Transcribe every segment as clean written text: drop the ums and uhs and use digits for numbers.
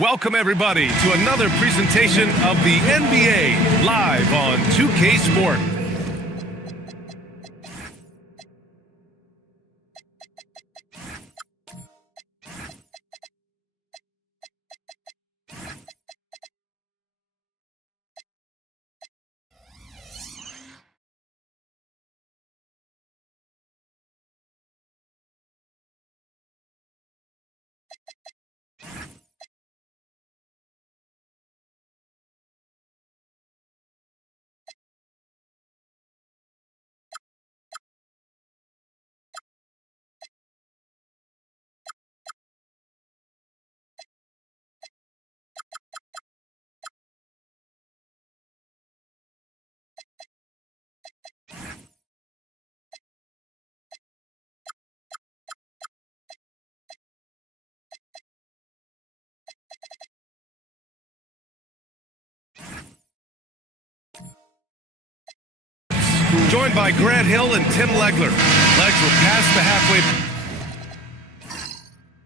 Welcome, everybody, to another presentation of the NBA live on 2K Sport. Joined by Grant Hill and Tim Legler. Legs will pass the halfway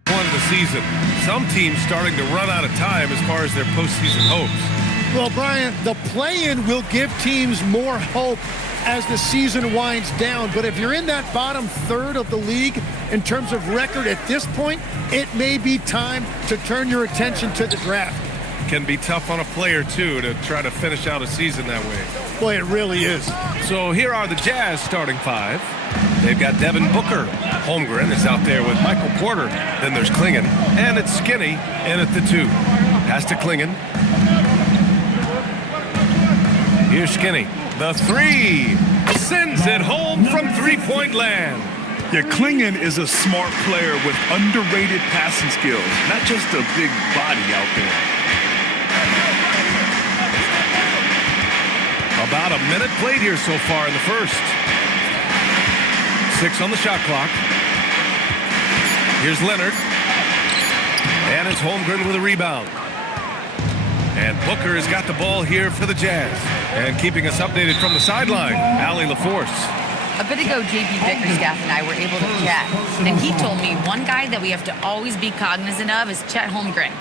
point of the season. Some teams starting to run out of time as far as their postseason hopes. Well, Brian, the play-in will give teams more hope as the season winds down. But if you're in that bottom third of the league in terms of record at this point, it may be time to turn your attention to the draft. Can be tough on a player, too, to try to finish out a season that way. Boy, it really is. So here are the Jazz starting five. They've got Devin Booker. Holmgren is out there with Michael Porter. Then there's Klingon. And it's Skinny in at the 2. Pass to Klingon. Here's Skinny. The 3. Sends it home from three-point land. Yeah, Klingon is a smart player with underrated passing skills. Not just a big body out there. About a minute played here so far in the first. 6 on the shot clock. Here's Leonard. And it's Holmgren with a rebound. And Booker has got the ball here for the Jazz. And keeping us updated from the sideline, Allie LaForce. A bit ago, JB Bickerstaff and I were able to chat. And he told me one guy that we have to always be cognizant of is Chet Holmgren.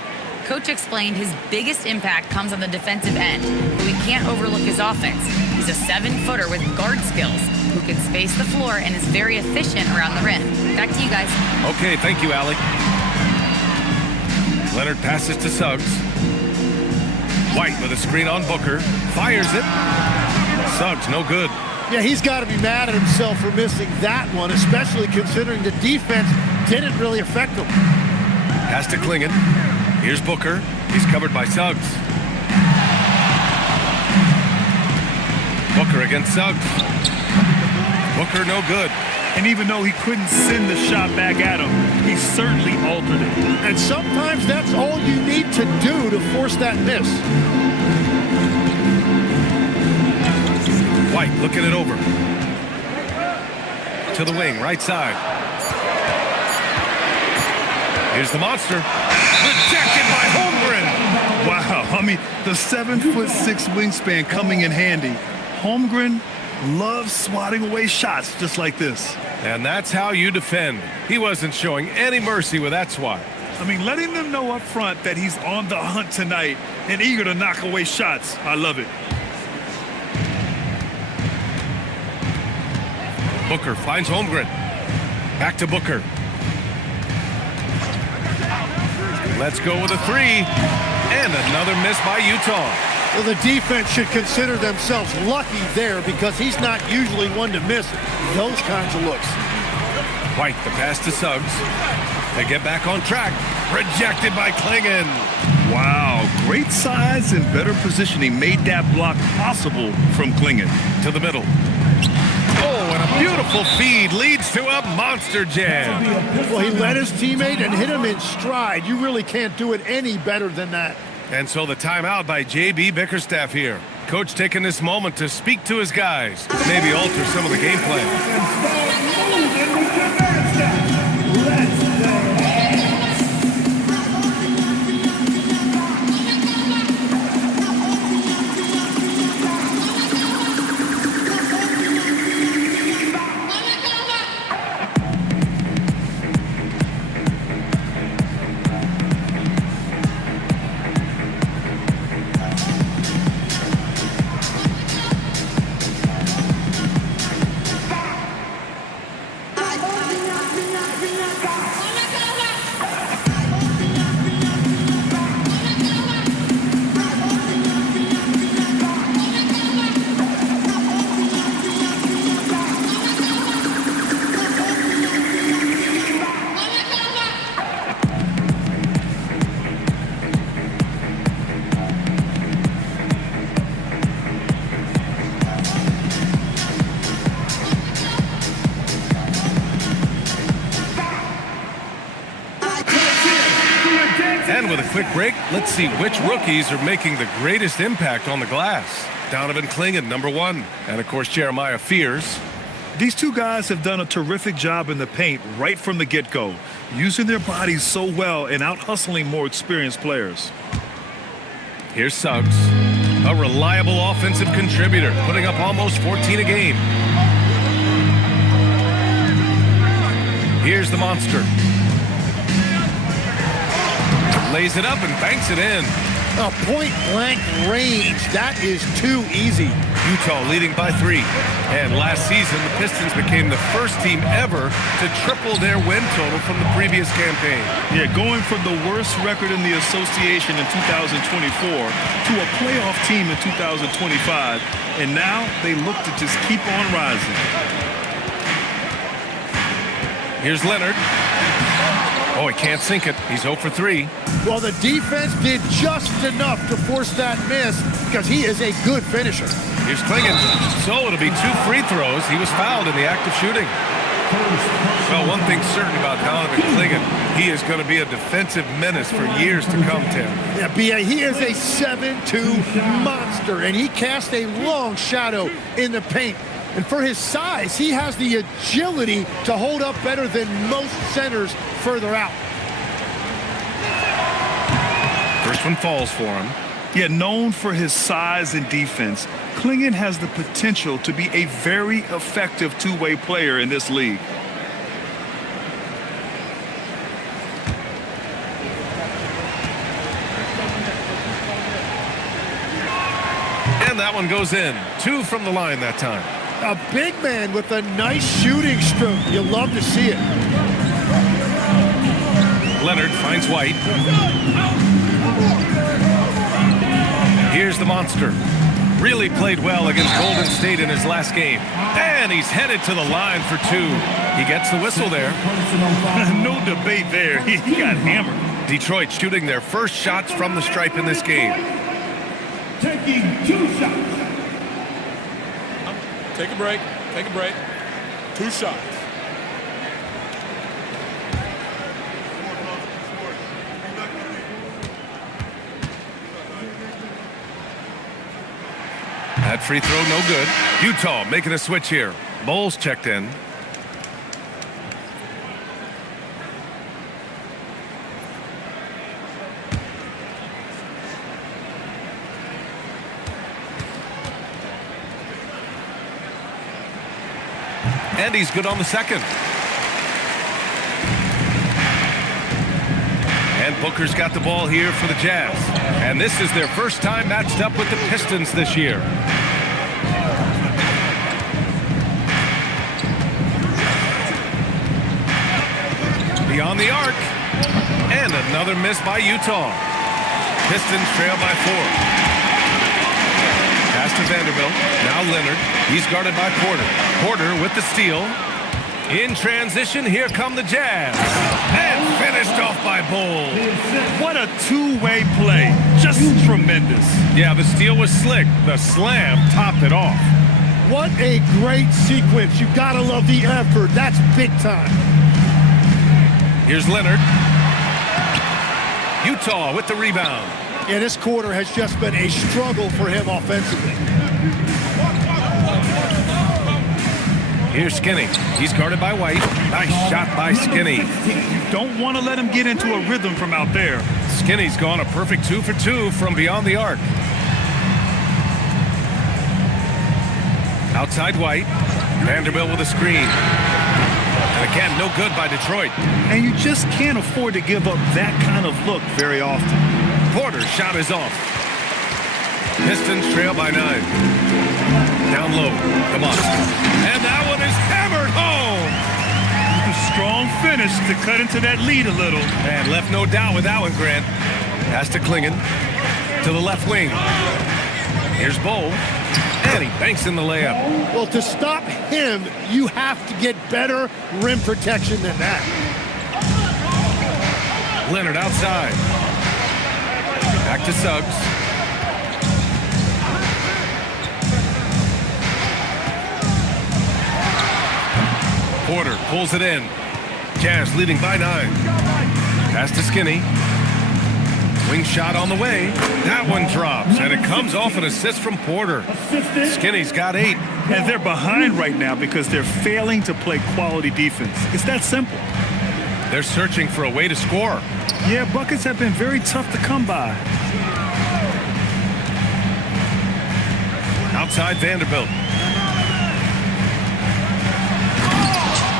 Coach explained his biggest impact comes on the defensive end, but we can't overlook his offense. He's a 7-footer with guard skills who can space the floor and is very efficient around the rim. Back to you guys. Okay, thank you, Allie. Leonard passes to Suggs. White with a screen on Booker. Fires it. Suggs, no good. Yeah, he's got to be mad at himself for missing that one, especially considering the defense didn't really affect him. Pass to Klingon. Here's Booker. He's covered by Suggs. Booker against Suggs. Booker no good. And even though he couldn't send the shot back at him, he certainly altered it. And sometimes that's all you need to do to force that miss. White looking it over. To the wing, right side. Here's the monster. Rejected by Holmgren. Wow, I mean, the 7'6" wingspan coming in handy. Holmgren loves swatting away shots just like this. And that's how you defend. He wasn't showing any mercy with that swat. I mean, letting them know up front that he's on the hunt tonight and eager to knock away shots. I love it. Booker finds Holmgren. Back to Booker. Let's go with a 3. And another miss by Utah. Well, the defense should consider themselves lucky there because he's not usually one to miss those kinds of looks. White, the pass to Suggs. They get back on track. Rejected by Klingon. Wow, great size and better positioning made that block possible from Klingon. To the middle. Oh, and a beautiful feed leads to a monster jam. Well, he led his teammate and hit him in stride. You really can't do it any better than that. And so the timeout by JB Bickerstaff here. Coach taking this moment to speak to his guys. Maybe alter some of the game plan. And with a quick break, let's see which rookies are making the greatest impact on the glass. Donovan Clingan, number 1. And, of course, Jeremiah Fears. These two guys have done a terrific job in the paint right from the get-go, using their bodies so well and out-hustling more experienced players. Here's Suggs, a reliable offensive contributor, putting up almost 14 a game. Here's the monster. Lays it up and banks it in. A point-blank range. That is too easy. Utah leading by 3. And last season, the Pistons became the first team ever to triple their win total from the previous campaign. Yeah, going from the worst record in the association in 2024 to a playoff team in 2025. And now they look to just keep on rising. Here's Leonard. Oh, he can't sink it. He's 0 for 3. Well, the defense did just enough to force that miss because he is a good finisher. Here's Clingan. So it'll be 2 free throws. He was fouled in the act of shooting. Well, one thing's certain about Donovan Clingan. He is going to be a defensive menace for years to come, Tim. Yeah, B.A., he is a 7'2" monster, and he casts a long shadow in the paint. And for his size, he has the agility to hold up better than most centers further out. First one falls for him. Yet known for his size and defense, Clingan has the potential to be a very effective two-way player in this league. And that one goes in. 2 from the line that time. A big man with a nice shooting stroke. You'll love to see it. Leonard finds White. Here's the monster. Really played well against Golden State in his last game. And he's headed to the line for 2. He gets the whistle there. No debate there. He got hammered. Detroit shooting their first shots from the stripe in this game. Taking 2 shots. Take a break. Take a break. 2 shots. That free throw no good. Utah making a switch here. Bowles checked in. And he's good on the second. And Booker's got the ball here for the Jazz. And this is their first time matched up with the Pistons this year. Beyond the arc. And another miss by Utah. Pistons trail by 4. Pass to Vanderbilt. Now Leonard. He's guarded by Porter. Porter with the steal. In transition, here come the Jazz. And finished off by Bowles. What a two-way play. Just tremendous. Yeah, the steal was slick. The slam topped it off. What a great sequence. You gotta love the effort. That's big time. Here's Leonard. Utah with the rebound. Yeah, this quarter has just been a struggle for him offensively. Here's Skinny. He's guarded by White. Nice shot by Skinny. You don't want to let him get into a rhythm from out there. Skinny's gone a perfect 2 for 2 from beyond the arc. Outside White. Vanderbilt with a screen. And again, no good by Detroit. And you just can't afford to give up that kind of look very often. Porter's shot is off. Pistons trail by 9. Down low, the monster. And that one is hammered home. A strong finish to cut into that lead a little. And left no doubt with that one, Grant. Pass to Clingan. To the left wing. Here's Bowles. And he banks in the layup. Well, to stop him, you have to get better rim protection than that. Leonard outside. Back to Suggs. Porter pulls it in. Jazz leading by 9. Pass to Skinny. Wing shot on the way. That one drops, and it comes off an assist from Porter. Skinny's got 8. And they're behind right now because they're failing to play quality defense. It's that simple. They're searching for a way to score. Yeah, buckets have been very tough to come by. Outside Vanderbilt.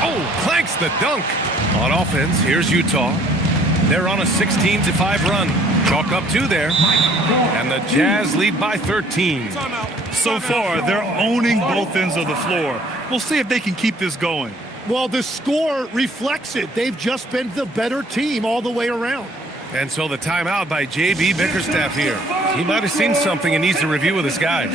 Oh, clanks the dunk. On offense, here's Utah. They're on a 16-5 run. Chalk up 2 there. And the Jazz lead by 13. So far, they're owning both ends of the floor. We'll see if they can keep this going. Well, the score reflects it. They've just been the better team all the way around. And so the timeout by J.B. Bickerstaff here. He might have seen something and needs to review with his guys.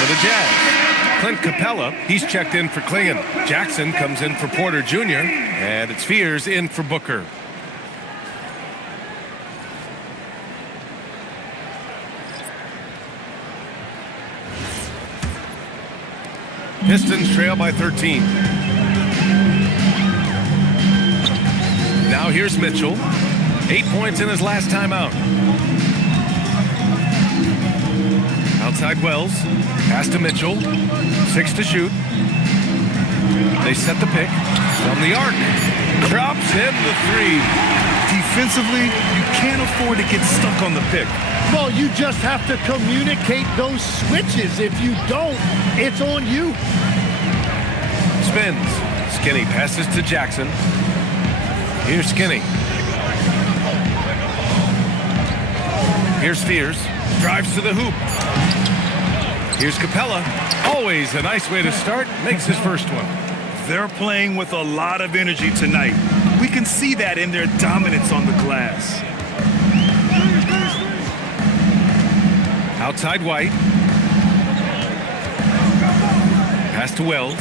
The Jazz. Clint Capella, he's checked in for Klingon. Jackson comes in for Porter Jr. And it's Fears in for Booker. Pistons trail by 13. Now here's Mitchell. 8 points in his last time out. Outside Wells. Pass to Mitchell. 6 to shoot. They set the pick. From the arc. Drops in the 3. Defensively, you can't afford to get stuck on the pick. Well, you just have to communicate those switches. If you don't, it's on you. Spins. Skinny passes to Jackson. Here's Skinny. Here's Fears. Drives to the hoop. Here's Capella. Always a nice way to start. Makes his first one. They're playing with a lot of energy tonight. We can see that in their dominance on the glass. Outside White. Pass to Wells.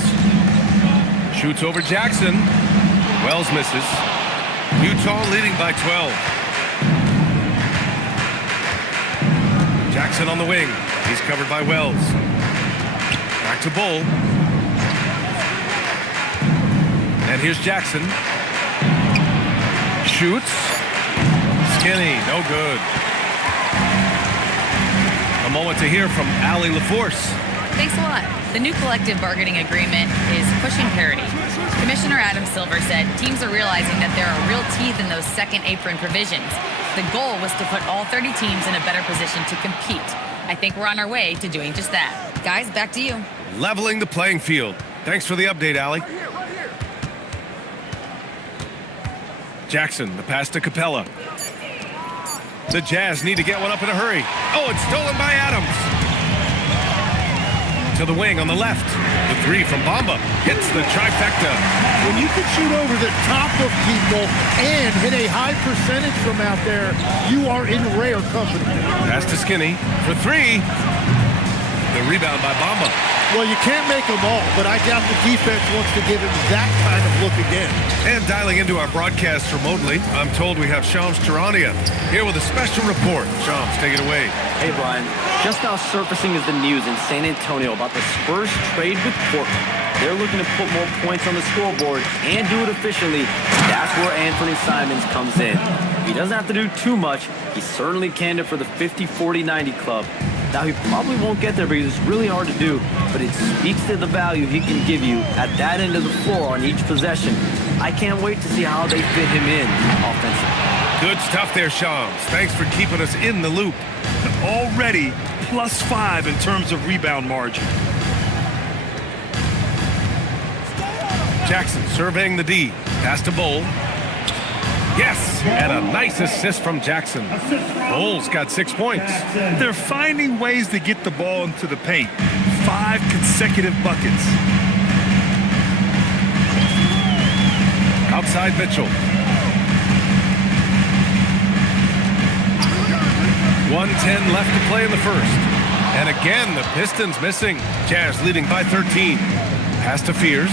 Shoots over Jackson. Wells misses. Utah leading by 12. Jackson on the wing. He's covered by Wells. Back to Bull. And here's Jackson. Shoots. Skinny, no good. A moment to hear from Allie LaForce. Thanks a lot. The new collective bargaining agreement is pushing parity. Commissioner Adam Silver said teams are realizing that there are real teeth in those second apron provisions. The goal was to put all 30 teams in a better position to compete. I think we're on our way to doing just that. Guys, back to you. Leveling the playing field. Thanks for the update, Allie. Jackson, the pass to Capella. The Jazz need to get one up in a hurry. Oh, it's stolen by Adams. To the wing on the left. The 3 from Bamba hits the trifecta. When you can shoot over the top of people and hit a high percentage from out there, you are in rare company. Pass to Skinny for 3. The rebound by Bamba. Well, you can't make them all, but I doubt the defense wants to give him that kind of look again. And dialing into our broadcast remotely, I'm told we have Shams Charania here with a special report. Shams, take it away. Hey, Brian. Just now surfacing is the news in San Antonio about the Spurs trade with Portland. They're looking to put more points on the scoreboard and do it efficiently. That's where Anthony Simons comes in. He doesn't have to do too much. He's certainly candidate for the 50-40-90 club. Now, he probably won't get there because it's really hard to do, but it speaks to the value he can give you at that end of the floor on each possession. I can't wait to see how they fit him in offensively. Good stuff there, Shams. Thanks for keeping us in the loop. Already +5 in terms of rebound margin. Jackson surveying the D. Pass to Bowl. Yes, and a nice assist from Jackson. Bowles got 6 points. They're finding ways to get the ball into the paint. 5 consecutive buckets. Outside Mitchell. 1:10 left to play in the first. And again, the Pistons missing. Jazz leading by 13. Pass to Fears.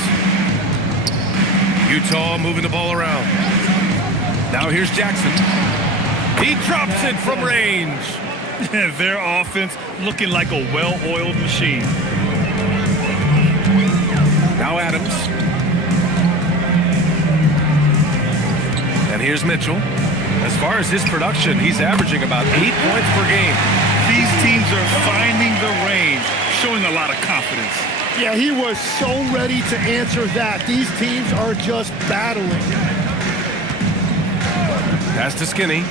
Utah moving the ball around. Now here's Jackson. He drops it from range. Their offense looking like a well-oiled machine. Now Adams. And here's Mitchell. As far as his production, he's averaging about 8 points per game. These teams are finding the range, showing a lot of confidence. Yeah, he was so ready to answer that. These teams are just battling. Pass to Skinny.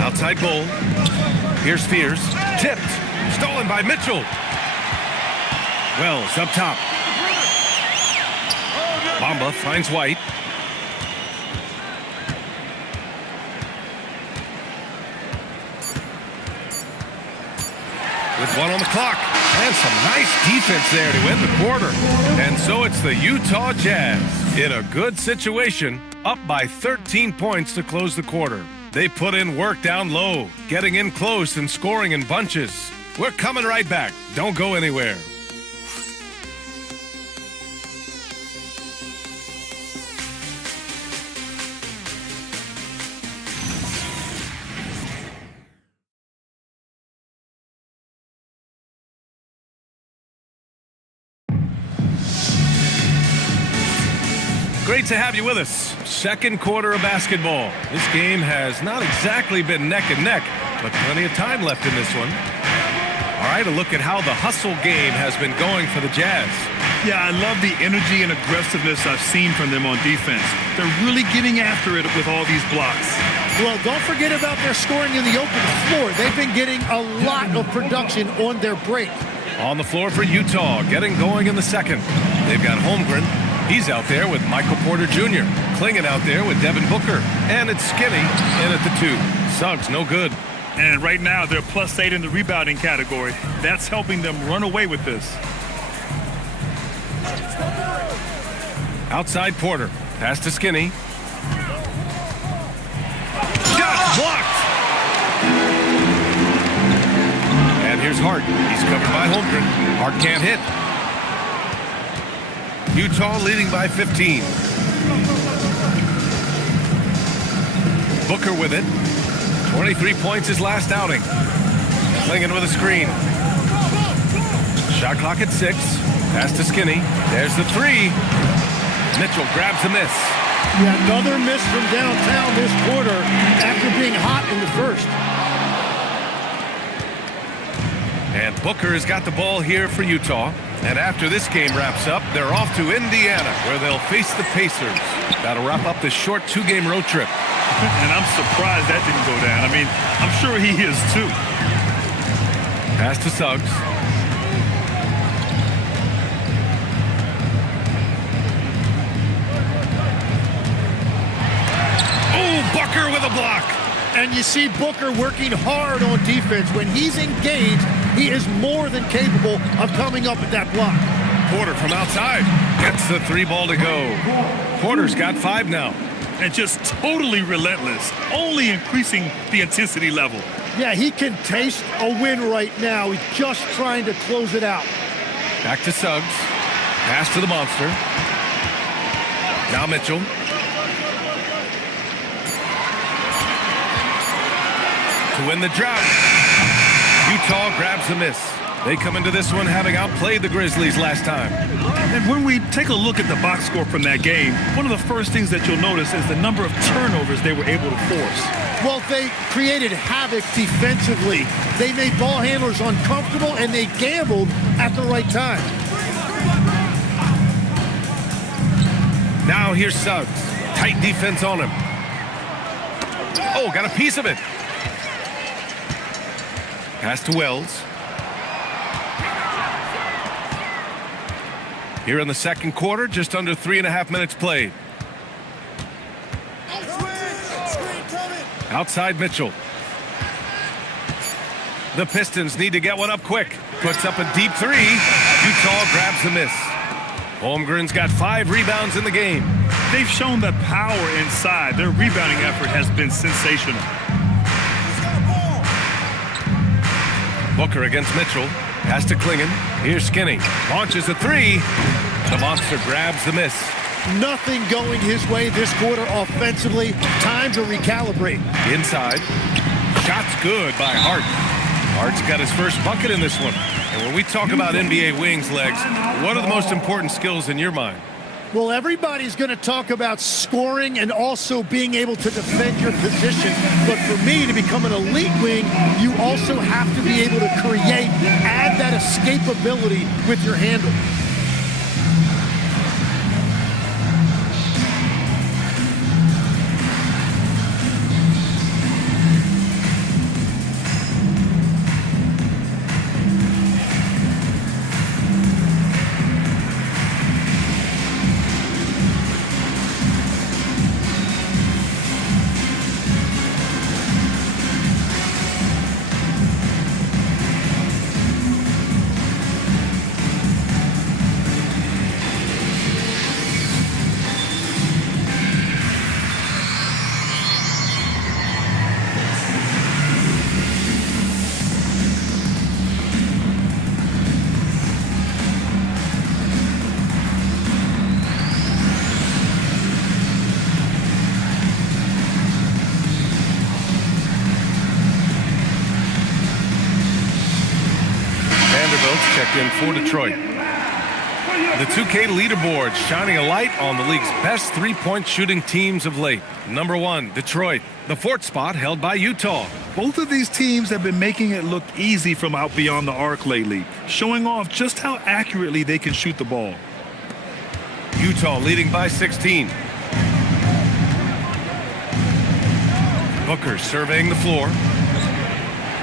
Outside goal. Here's Fears. Tipped. Stolen by Mitchell. Wells up top. Bamba finds White. With 1 on the clock. And some nice defense there to end the quarter. And so it's the Utah Jazz in a good situation, up by 13 points to close the quarter. They put in work down low, getting in close and scoring in bunches. We're coming right back. Don't go anywhere. Great to have you with us. Second quarter of basketball. This game has not exactly been neck and neck, but plenty of time left in this one. All right, a look at how the hustle game has been going for the Jazz. Yeah, I love the energy and aggressiveness I've seen from them on defense. They're really getting after it with all these blocks. Well, don't forget about their scoring in the open floor. They've been getting a lot of production on their break. On the floor for Utah, getting going in the second. They've got Holmgren. He's out there with Michael Porter Jr. Clinging out there with Devin Booker. And it's Skinny in at the 2. Suggs, no good. And right now, they're +8 in the rebounding category. That's helping them run away with this. Outside Porter. Pass to Skinny. Shot blocked! And here's Hart. He's covered by Holmgren. Hart can't hit. Utah leading by 15. Booker with it. 23 points his last outing. Clinging with a screen. Shot clock at 6. Pass to Skinny. There's the 3. Mitchell grabs the miss. Yeah, another miss from downtown this quarter after being hot in the first. And Booker has got the ball here for Utah. And after this game wraps up, they're off to Indiana, where they'll face the Pacers. That'll wrap up this short 2-game road trip. And I'm surprised that didn't go down. I mean, I'm sure he is too. Pass to Suggs. Oh, Booker with a block. And you see Booker working hard on defense. When he's engaged, he is more than capable of coming up with that block. Porter from outside gets the 3 ball to go. Porter's got 5 now. And just totally relentless, only increasing the intensity level. Yeah, he can taste a win right now. He's just trying to close it out. Back to Suggs. Pass to the monster. Now Mitchell. To win the drought. Utah grabs the miss. They come into this one having outplayed the Grizzlies last time. And when we take a look at the box score from that game, one of the first things that you'll notice is the number of turnovers they were able to force. Well, they created havoc defensively. They made ball handlers uncomfortable, and they gambled at the right time. Now here's Suggs. Tight defense on him. Oh, got a piece of it. Pass to Wells. Here in the second quarter, just under 3.5 minutes played. Outside Mitchell. The Pistons need to get one up quick. Puts up a deep three. Utah grabs the miss. Holmgren's got 5 rebounds in the game. They've shown that power inside. Their rebounding effort has been sensational. Booker against Mitchell. Pass to Klingon. Here's Skinny. Launches a 3. The monster grabs the miss. Nothing going his way this quarter offensively. Time to recalibrate. Inside. Shot's good by Hart. Hart's got his first bucket in this one. And when we talk about NBA wings, Legs, what are the most important skills in your mind? Well, everybody's going to talk about scoring and also being able to defend your position. But for me, to become an elite wing, you also have to be able to create, add that escapability with your handle. Checked in for Detroit. The 2K leaderboard shining a light on the league's best three-point shooting teams of late. Number 1, Detroit. The 4th spot held by Utah. Both of these teams have been making it look easy from out beyond the arc lately, showing off just how accurately they can shoot the ball. Utah leading by 16. Booker surveying the floor.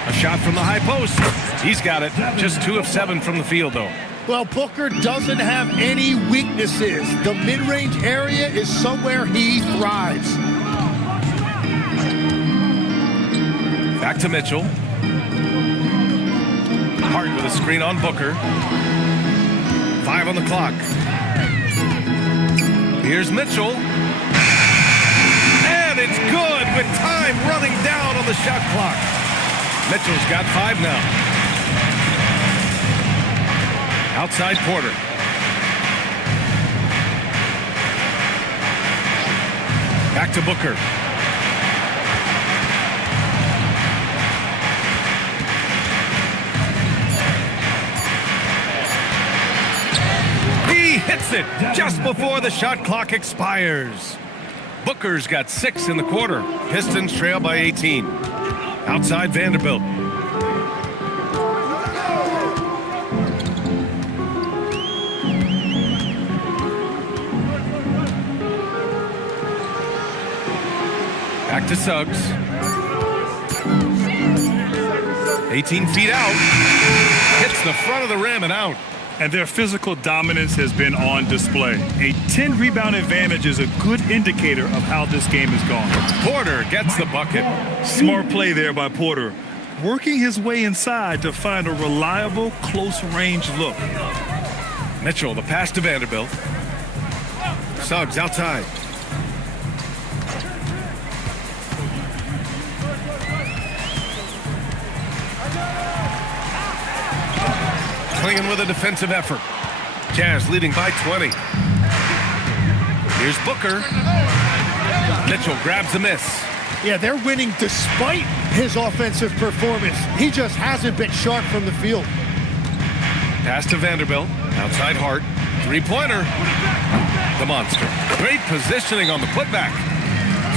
A shot from the high post. He's got it. Just 2 of 7 from the field, though. Well, Booker doesn't have any weaknesses. The mid-range area is somewhere he thrives. Back to Mitchell. Hart with a screen on Booker. 5 on the clock. Here's Mitchell. And it's good with time running down on the shot clock. Mitchell's got 5 now. Outside Porter. Back to Booker. He hits it just before the shot clock expires. Booker's got 6 in the quarter. Pistons trail by 18. Outside Vanderbilt. Back to Suggs. 18 feet out. Hits the front of the rim and out. And their physical dominance has been on display. A 10-rebound advantage is a good indicator of how this game has gone. Porter gets the bucket. Smart play there by Porter, working his way inside to find a reliable, close-range look. Mitchell, the pass to Vanderbilt. Suggs outside. Klingon with a defensive effort. Jazz leading by 20. Here's Booker. Mitchell grabs the miss. Yeah, they're winning despite his offensive performance. He just hasn't been sharp from the field. Pass to Vanderbilt. Outside Hart. Three-pointer. The monster. Great positioning on the putback.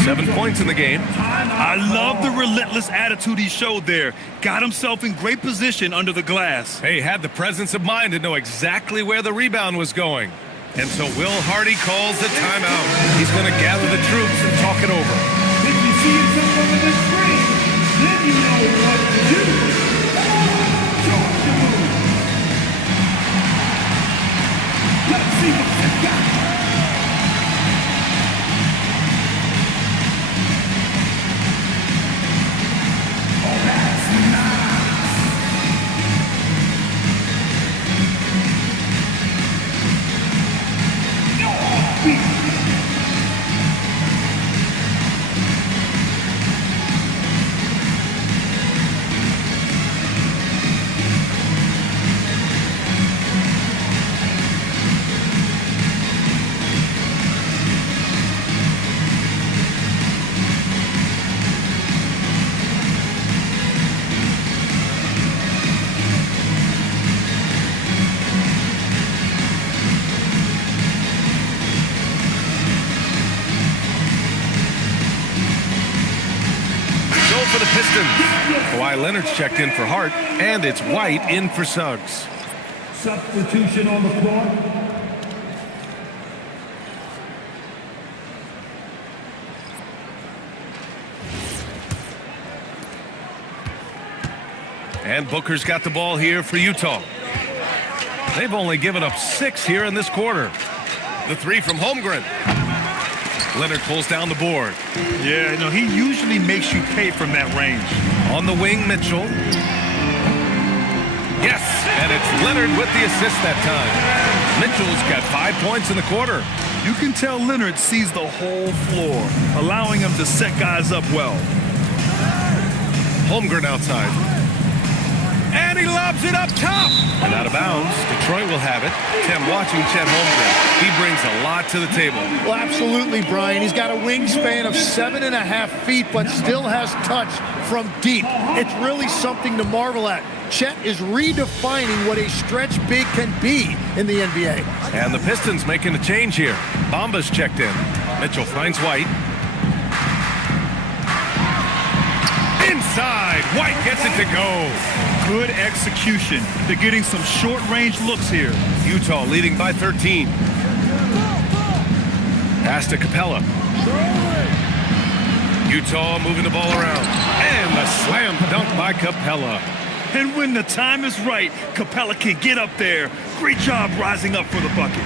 7 points in the game. I love the relentless attitude he showed there. Got himself in great position under the glass. Hey, had the presence of mind to know exactly where the rebound was going. And so Will Hardy calls the timeout. He's going to gather the troops and talk it over. If you see yourself on the screen, then you know what to do. Start your move. Let's see what you got. Oh, that's nice. No beat. For the Pistons, Kawhi Leonard's checked in for Hart, and it's White in for Suggs. Substitution on the floor. And Booker's got the ball here for Utah. They've only given up 6 here in this quarter. The 3 from Holmgren. Leonard pulls down the board. Yeah, no, he usually makes you pay from that range. On the wing, Mitchell. Yes, and it's Leonard with the assist that time. Mitchell's got 5 points in the quarter. You can tell Leonard sees the whole floor, allowing him to set guys up well. Holmgren outside. And he lobs it up top. And out of bounds. Detroit will have it. Tim, watching Chet Holmgren, he brings a lot to the table. Well, absolutely, Brian. He's got a wingspan of 7.5 feet, but still has touch from deep. It's really something to marvel at. Chet is redefining what a stretch big can be in the NBA. And the Pistons making a change here. Bamba's checked in. Mitchell finds White. Inside. White gets it to go. Good execution. They're getting some short-range looks here. Utah leading by 13. Pass to Capella. Utah moving the ball around. And the slam dunk by Capella. And when the time is right, Capella can get up there. Great job rising up for the bucket.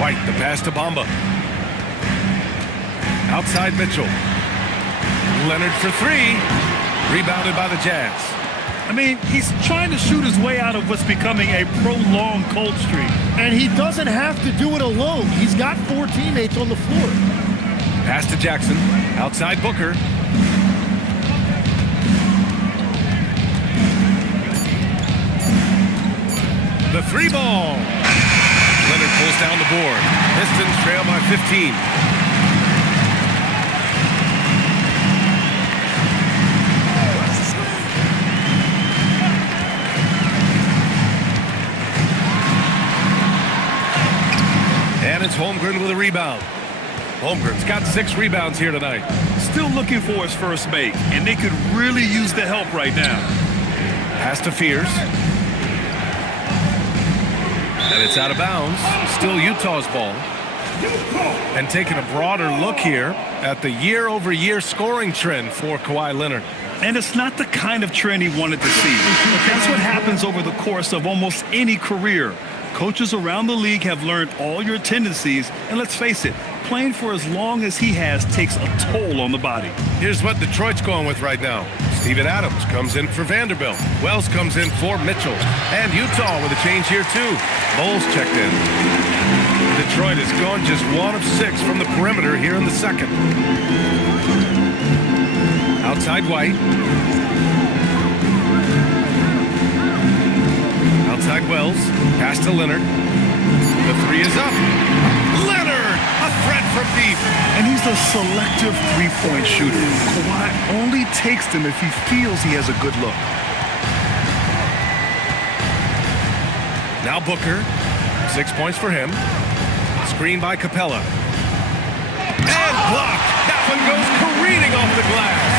White, the pass to Bamba. Outside Mitchell. Leonard for 3. Rebounded by the Jazz. I mean, he's trying to shoot his way out of what's becoming a prolonged cold streak. And he doesn't have to do it alone. He's got 4 teammates on the floor. Pass to Jackson. Outside Booker. The 3 ball. Leonard pulls down the board. Pistons trail by 15. And it's Holmgren with a rebound. Holmgren's got 6 rebounds here tonight. Still looking for his first make, and they could really use the help right now. Pass to Fears. And it's out of bounds. Still Utah's ball. And taking a broader look here at the year-over-year scoring trend for Kawhi Leonard. And it's not the kind of trend he wanted to see. That's what happens over the course of almost any career. Coaches around the league have learned all your tendencies, and let's face it, playing for as long as he has takes a toll on the body. Here's what Detroit's going with right now. Steven Adams comes in for Vanderbilt. Wells comes in for Mitchell. And Utah with a change here too. Bowles checked in. Detroit has gone just 1 of 6 from the perimeter here in the second. Outside White. Outside Wells. Pass to Leonard. The 3 is up. Leonard! A threat from deep. And he's a selective three-point shooter. Kawhi only takes them if he feels he has a good look. Now Booker. 6 points for him. Screen by Capella. And blocked. That one goes careening off the glass.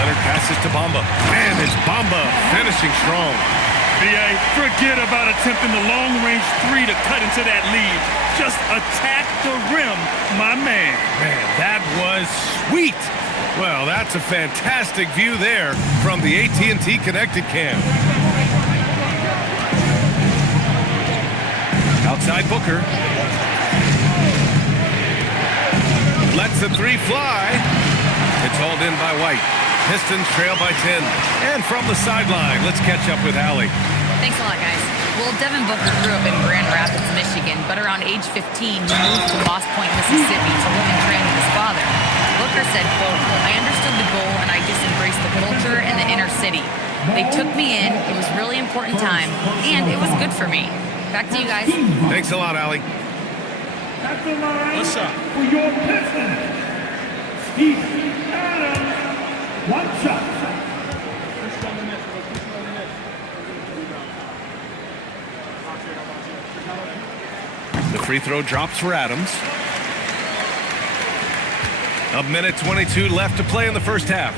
Leonard passes to Bamba. And it's Bamba finishing strong. BA, forget about attempting the long-range three to cut into that lead. Just attack the rim, my man. Man, that was sweet. Well, that's a fantastic view there from the AT&T Connected Cam. Outside Booker. Lets the three fly. It's hauled in by White. Pistons trail by 10. And from the sideline, let's catch up with Allie. Thanks a lot, guys. Well, Devin Booker grew up in Grand Rapids, Michigan, but around age 15, he moved to Moss Point, Mississippi to live and train with his father. Booker said, quote, I understood the goal and I just embraced the culture and the inner city. They took me in. It was a really important time, and it was good for me. Back to you guys. Thanks a lot, Allie. At the line What's up? for your Pistons, Steve Adams, one shot. The free throw drops for Adams. A minute 22 left to play in the first half.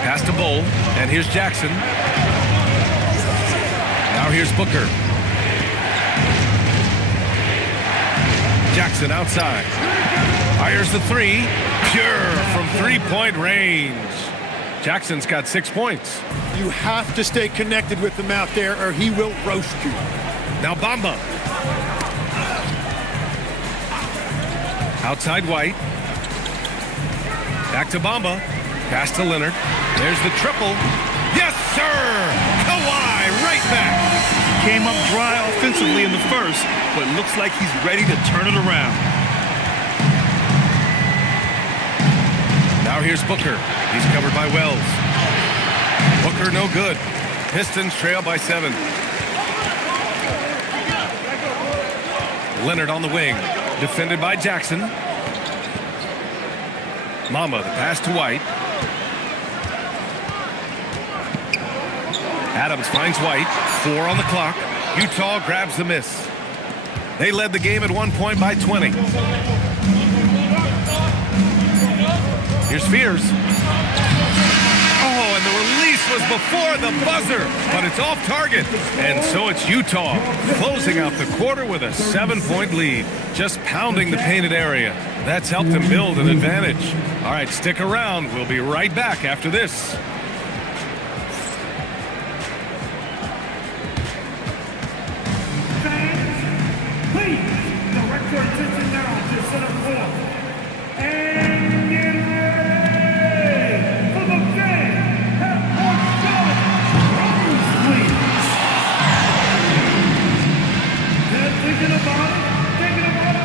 Pass to Bowl, and here's Jackson. Now here's Booker. Jackson outside. Fires the three. Pure from three-point range. Jackson's got 6 points. You have to stay connected with him out there or he will roast you. Now Bamba. Outside White. Back to Bamba. Pass to Leonard. There's the triple. Yes, sir! Kawhi right back. Came up dry offensively in the first, but looks like he's ready to turn it around. Now here's Booker. He's covered by Wells. Booker no good. Pistons trail by 7. Leonard on the wing. Defended by Jackson. Mama, the pass to White. Adams finds White. 4 on the clock. Utah grabs the miss. They led the game at 1 point by 20. Here's Fears. Oh, and the release was before the buzzer, but it's off target. And so it's Utah closing out the quarter with a 7-point lead, just pounding the painted area. That's helped them build an advantage. All right, stick around. We'll be right back after this. Please, direct your attention now to center court. And get ready for the fan half-court challenge. Please. They're thinking about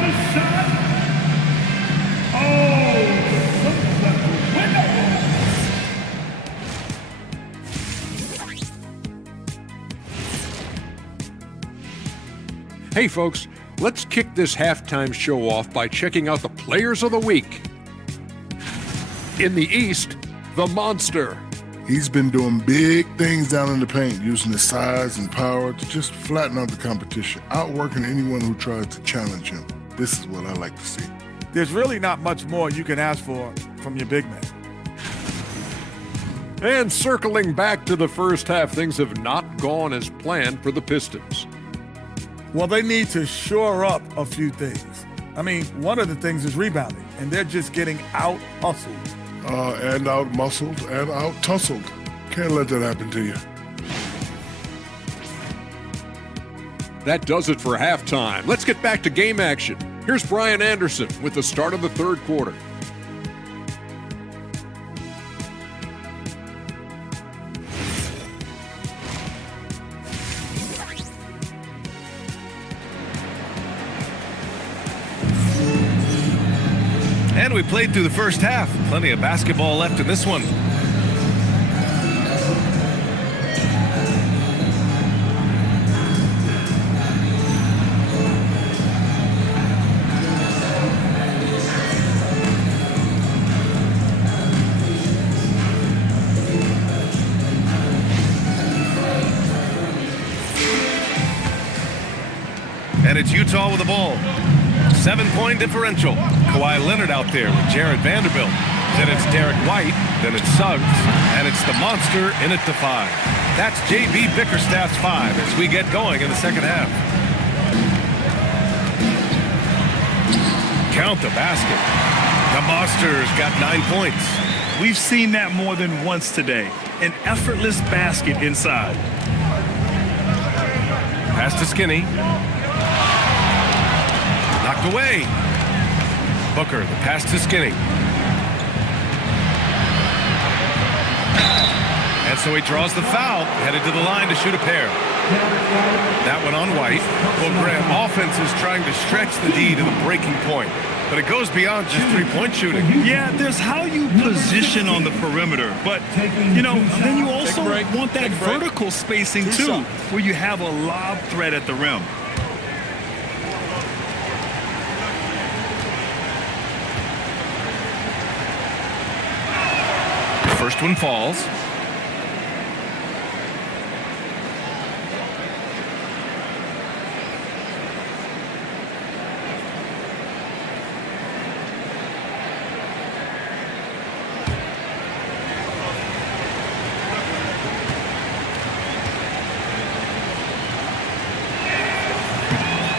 the shot. Oh, look at the window. Hey folks, let's kick this halftime show off by checking out the Players of the Week. In the East, the Monster. He's been doing big things down in the paint, using his size and power to just flatten out the competition, outworking anyone who tries to challenge him. This is what I like to see. There's really not much more you can ask for from your big man. And circling back to the first half, things have not gone as planned for the Pistons. Well, they need to shore up a few things. I mean, one of the things is rebounding, and they're just getting out-hustled. And out-muscled and out-tussled. Can't let that happen to you. That does it for halftime. Let's get back to game action. Here's Brian Anderson with the start of the third quarter. And we played through the first half. Plenty of basketball left in this one. And it's Utah with the ball. 7-point differential. Kawhi Leonard out there with Jared Vanderbilt. Then it's Derek White. Then it's Suggs. And it's the Monster in it to 5. That's J.B. Bickerstaff's 5 as we get going in the second half. Count the basket. The Monsters got 9 points. We've seen that more than once today. An effortless basket inside. Pass to Skinny. Knocked away. Booker, the pass to Skinny. And so he draws the foul, headed to the line to shoot a pair. That one on White. Well, Graham, offense is trying to stretch the D to the breaking point. But it goes beyond just three-point shooting. Yeah, there's how you position on the perimeter. But, then you also want that vertical spacing, too, where you have a lob threat at the rim. First one falls.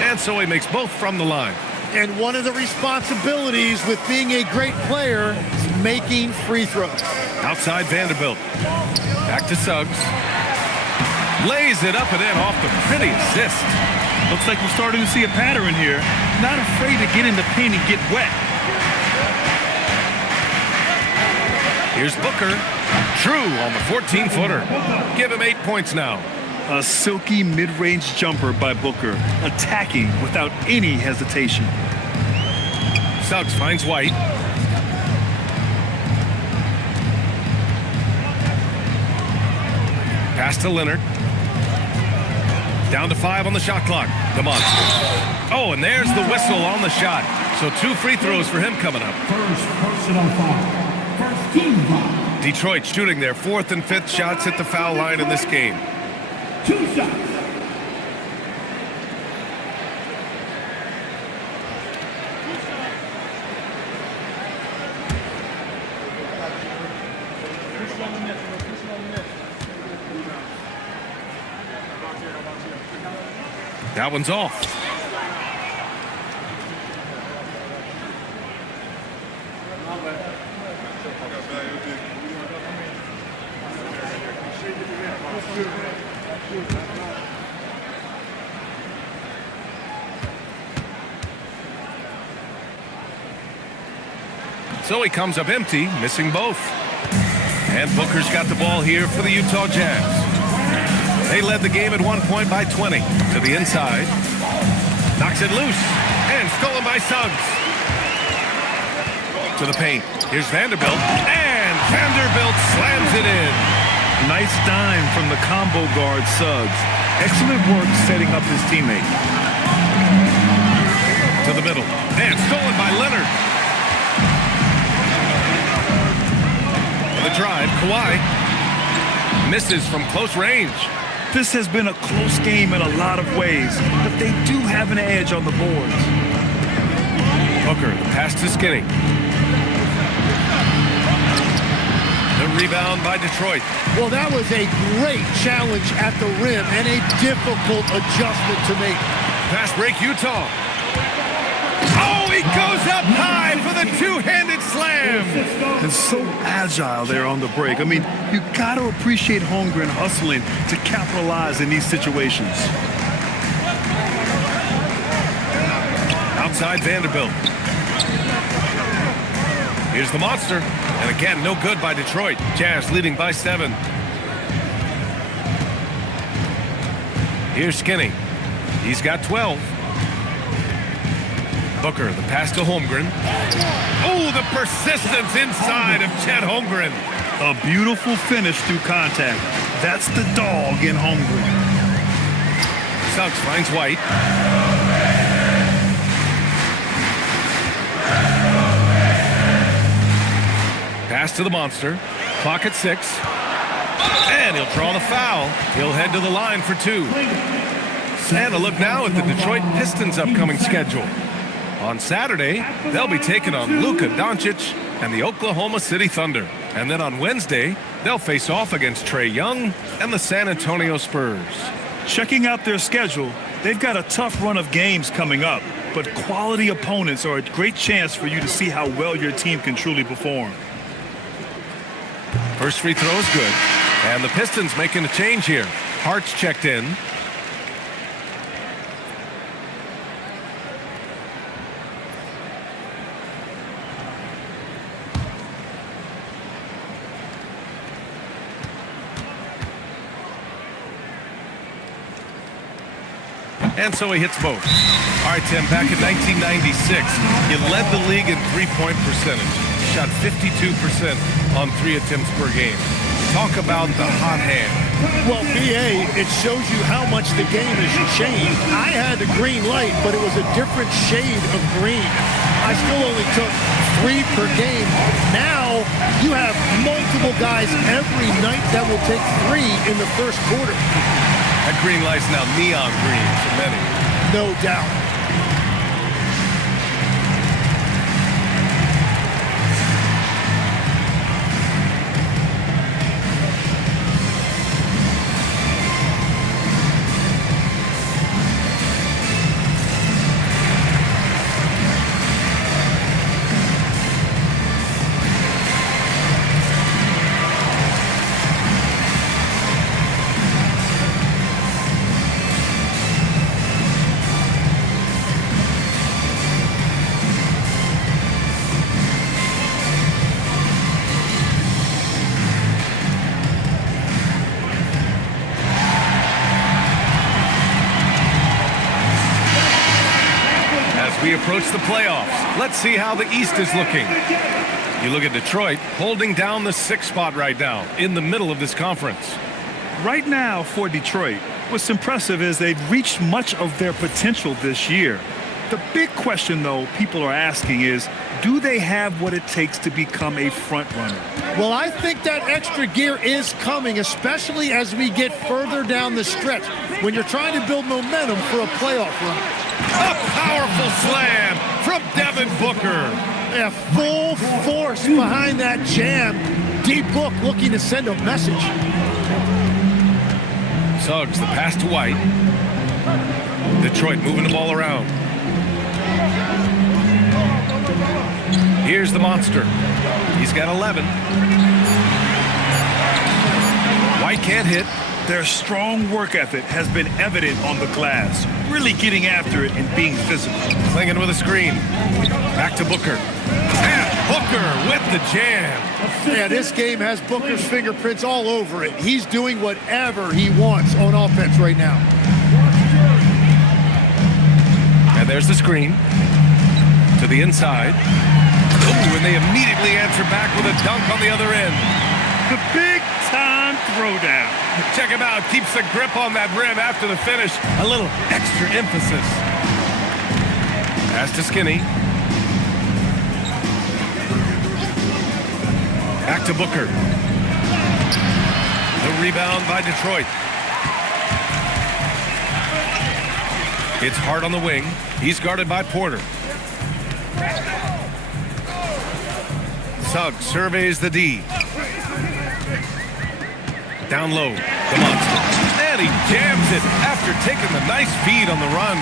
And so he makes both from the line. And one of the responsibilities with being a great player is making free throws. Outside Vanderbilt. Back to Suggs. Lays it up and in off the pretty assist. Looks like we're starting to see a pattern here. Not afraid to get in the paint and get wet. Here's Booker. True on the 14-footer. Give him 8 points now. A silky mid-range jumper by Booker, attacking without any hesitation. Suggs finds White. Pass to Leonard. Down to 5 on the shot clock. The Monster. Oh, and there's the whistle on the shot. So 2 free throws for him coming up. First personal foul. First team foul. Detroit shooting their 4th and 5th shots at the foul line in this game. 2 shots. That one's off. So he comes up empty, missing both. And Booker's got the ball here for the Utah Jazz. They led the game at one point by 20. To the inside. Knocks it loose. And stolen by Suggs. To the paint. Here's Vanderbilt. And Vanderbilt slams it in. Nice dime from the combo guard Suggs. Excellent work setting up his teammate. To the middle. And stolen by Leonard. The drive, Kawhi misses from close range. This has been a close game in a lot of ways, but they do have an edge on the boards. Booker, the pass to Skinny. The rebound by Detroit. Well, that was a great challenge at the rim and a difficult adjustment to make. Fast break, Utah. Oh, he goes up high for the two-handed slam. And so agile there on the break. I mean, you got to appreciate Holmgren hustling to capitalize in these situations. Outside Vanderbilt. Here's the Monster. And again, no good by Detroit. Jazz leading by 7. Here's Skinny. He's got 12. Booker, the pass to Holmgren. Oh, the persistence inside of Chet Holmgren. A beautiful finish through contact. That's the dog in Holmgren. Suggs finds White. Pass to the Monster. Clock at 6. And he'll draw the foul. He'll head to the line for 2. And a look now at the Detroit Pistons' upcoming schedule. On Saturday, they'll be taking on Luka Doncic and the Oklahoma City Thunder. And then on Wednesday, They'll face off against Trae Young and the San Antonio Spurs. Checking out their schedule, they've got a tough run of games coming up, but quality opponents are a great chance for you to see how well your team can truly perform. First free throw is good, and the Pistons making a change here. Hart's checked in. And so he hits both. All right, Tim, back in 1996, you led the league in three-point percentage. Shot 52% on 3 attempts per game. Talk about the hot hand. Well, BA, it shows you how much the game has changed. I had the green light, but it was a different shade of green. I still only took 3 per game. Now you have multiple guys every night that will take 3 in the first quarter. That green light's now neon green for many. No doubt. We approach the playoffs. Let's see how the East is looking. You look at Detroit holding down the 6th spot right now in the middle of this conference. Right now for Detroit, what's impressive is they've reached much of their potential this year. The big question, though, people are asking is, do they have what it takes to become a front runner? Well, I think that extra gear is coming, especially as we get further down the stretch, when you're trying to build momentum for a playoff run. A powerful slam from Devin Booker. Yeah, full force behind that jam. Deep look, looking to send a message. Suggs, the pass to White. Detroit moving the ball around. Here's the monster. He's got 11. White can't hit. Their strong work ethic has been evident on the glass, really getting after it and being physical. Clinging with a screen. Back to Booker. And Booker with the jam. Yeah, this game has Booker's fingerprints all over it. He's doing whatever he wants on offense right now. And there's the screen. To the inside. Ooh, and they immediately answer back with a dunk on the other end. The big-time throwdown. Check him out. Keeps the grip on that rim after the finish. A little extra emphasis. Pass to Skinny. Back to Booker. The rebound by Detroit. It's Hart on the wing. He's guarded by Porter. Suggs surveys the D. Down low, the monster. And he jams it after taking the nice feed on the run.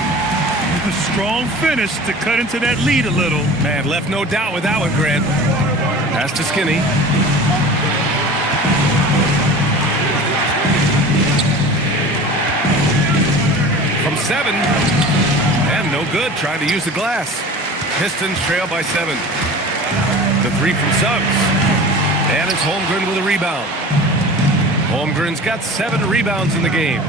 A strong finish to cut into that lead a little. Man, left no doubt with that one, Grant. Pass to Skinny. From 7. And no good, trying to use the glass. Pistons trail by 7. The 3 from Suggs. And it's Holmgren with a rebound. Holmgren's got 7 rebounds in the game.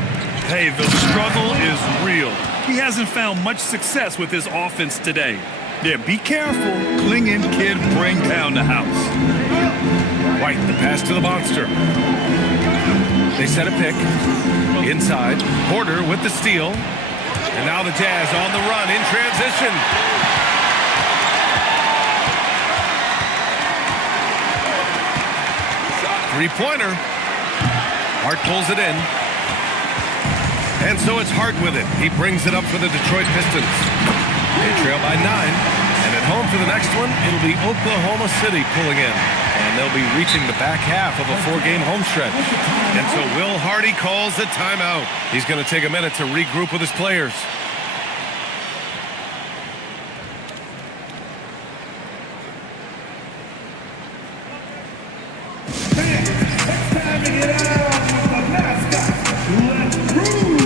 Hey, the struggle is real. He hasn't found much success with his offense today. Yeah, be careful. Cling in, kid, bring down the house. White, the pass to the monster. They set a pick. Inside, Porter with the steal. And now the Jazz on the run in transition. Three-pointer. Hart pulls it in. And so it's Hart with it. He brings it up for the Detroit Pistons. They trail by 9. And at home for the next one, it'll be Oklahoma City pulling in. And and they'll be reaching the back half of a 4-game home stretch. And so Will Hardy calls a timeout. He's going to take a minute to regroup with his players. It's time to get out with the mascot. Let's groove.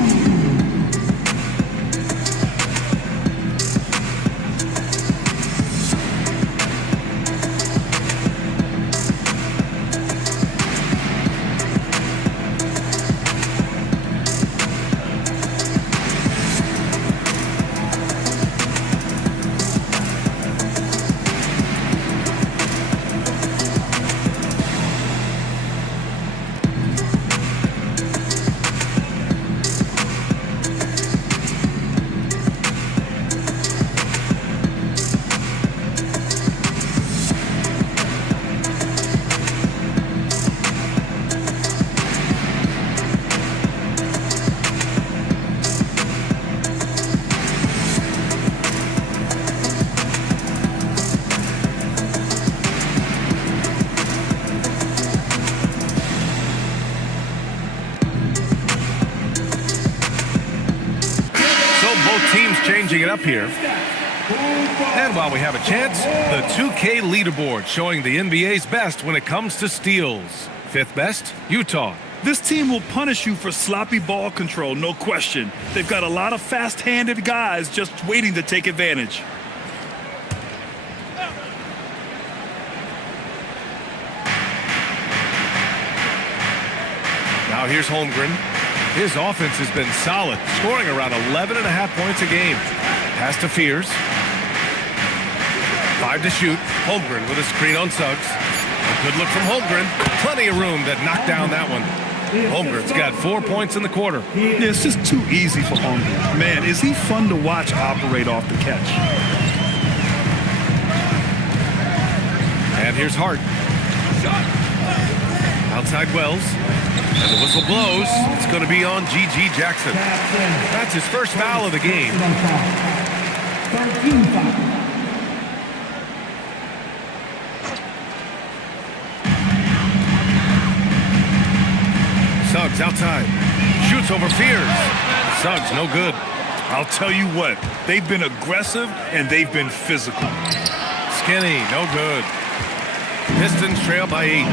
Teams changing it up here. And while we have a chance, the 2K leaderboard showing the NBA's best when it comes to steals. 5th best, Utah. This team will punish you for sloppy ball control, no question. They've got a lot of fast-handed guys just waiting to take advantage. Now here's Holmgren. His offense has been solid, scoring around 11.5 points a game. Pass to Fears. 5 to shoot. Holmgren with a screen on Suggs. A good look from Holmgren. Plenty of room to knock down that one. Holmgren's got 4 points in the quarter. Yeah, it's just too easy for Holmgren. Man, is he fun to watch operate off the catch. And here's Hart. Outside Wells. And the whistle blows. It's going to be on G.G. Jackson. That's his first foul of the game. 13 foul. Suggs outside. Shoots over Fears. Suggs no good. I'll tell you what, they've been aggressive and they've been physical. Skinny, no good. Pistons trail by 8.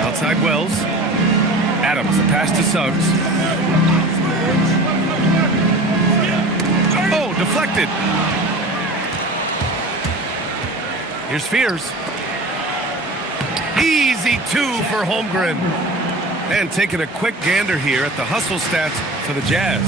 Outside Wells. Adams, the pass to Suggs. Oh, deflected. Here's Fears. Easy 2 for Holmgren. And taking a quick gander here at the hustle stats for the Jazz.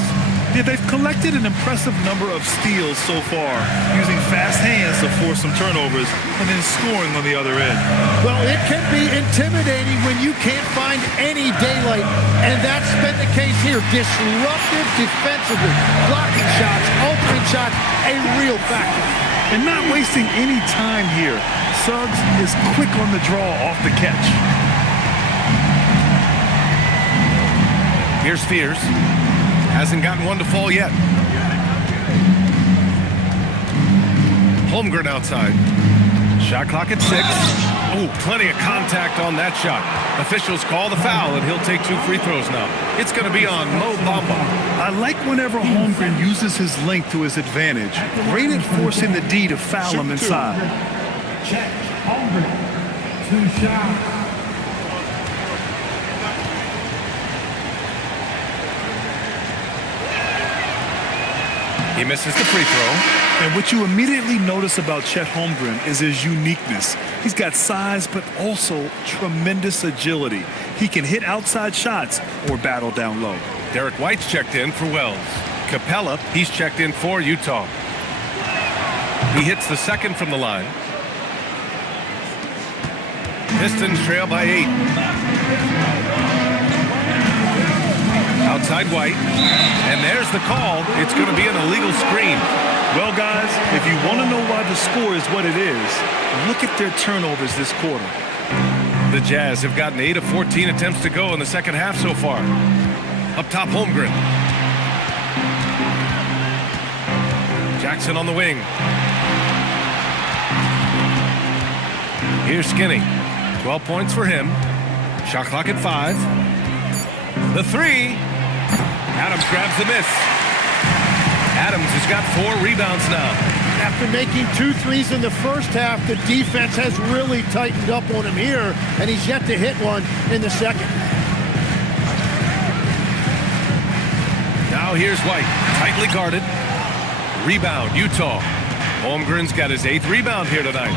Yeah, they've collected an impressive number of steals so far, using fast hands to force some turnovers and then scoring on the other end. Well, it can be intimidating when you can't find any daylight, and that's been the case here. Disruptive defensively, blocking shots, altering shots, a real factor. And not wasting any time here. Suggs is quick on the draw off the catch. Here's Fears. Hasn't gotten one to fall yet. Holmgren outside. Shot clock at 6. Oh, plenty of contact on that shot. Officials call the foul, and he'll take 2 free throws now. It's going to be on Mo Bamba. I like whenever Holmgren uses his length to his advantage. Great at forcing the D to foul him inside. Check. Holmgren. 2 shots. He misses the free throw. And what you immediately notice about Chet Holmgren is his uniqueness. He's got size, but also tremendous agility. He can hit outside shots or battle down low. Derek White's checked in for Wells. Capella, he's checked in for Utah. He hits the second from the line. Pistons trail by 8. Outside White. And there's the call. It's going to be an illegal screen. Well, guys, if you want to know why the score is what it is, look at their turnovers this quarter. The Jazz have gotten 8 of 14 attempts to go in the second half so far. Up top, Holmgren. Jackson on the wing. Here's Skinny. 12 points for him. Shot clock at 5. The 3. Adams grabs the miss. Adams has got 4 rebounds now. After making 2 threes in the first half, the defense has really tightened up on him here, and he's yet to hit one in the second. Now here's White, tightly guarded. Rebound, Utah. Holmgren's got his 8th rebound here tonight.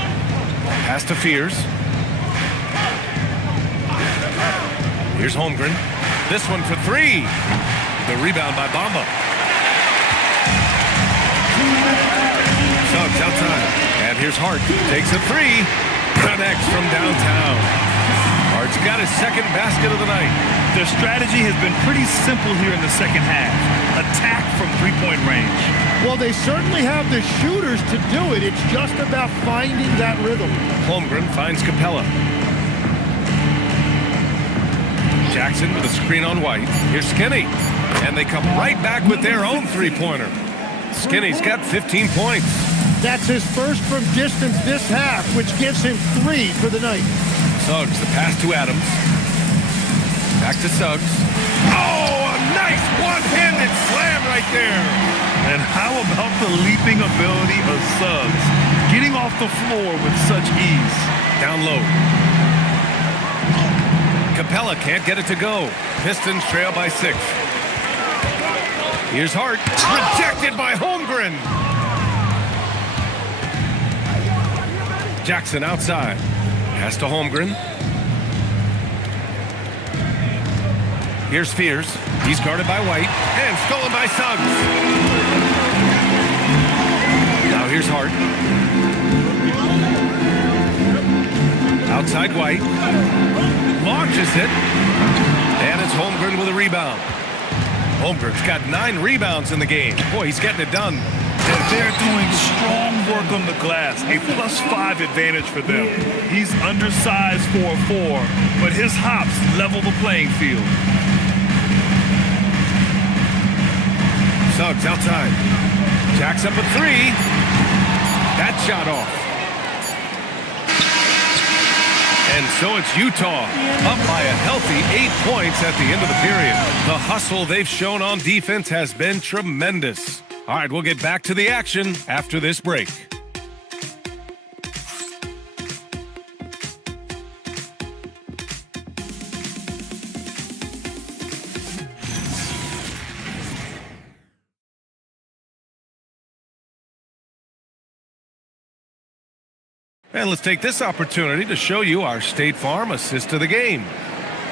Pass to Fears. Here's Holmgren. This one for 3. The rebound by Bamba. Suggs outside. And here's Hart. Takes a 3. Connects from downtown. Hart's got his 2nd basket of the night. Their strategy has been pretty simple here in the second half. Attack from three-point range. Well, they certainly have the shooters to do it. It's just about finding that rhythm. Holmgren finds Capella. Jackson with a screen on White. Here's Skinny. And they come right back with their own three-pointer. Skinny's got 15 points. That's his first from distance this half, which gives him 3 for the night. Suggs, the pass to Adams. Back to Suggs. Oh, a nice one-handed slam right there. And how about the leaping ability of Suggs? Getting off the floor with such ease. Down low. Capella can't get it to go. Pistons trail by 6. Here's Hart. Rejected by Holmgren. Jackson outside. Pass to Holmgren. Here's Fears. He's guarded by White. And stolen by Suggs. Now here's Hart. Outside White. Launches it. And it's Holmgren with a rebound. Holmgren's got 9 rebounds in the game. Boy, he's getting it done. And they're doing strong work on the glass. A +5 advantage for them. He's undersized for a 4, but his hops level the playing field. Suggs outside. Jacks up a 3. That shot off. And so it's Utah up by a healthy 8 points at the end of the period. The hustle they've shown on defense has been tremendous. All right, we'll get back to the action after this break. And let's take this opportunity to show you our State Farm assist to the game.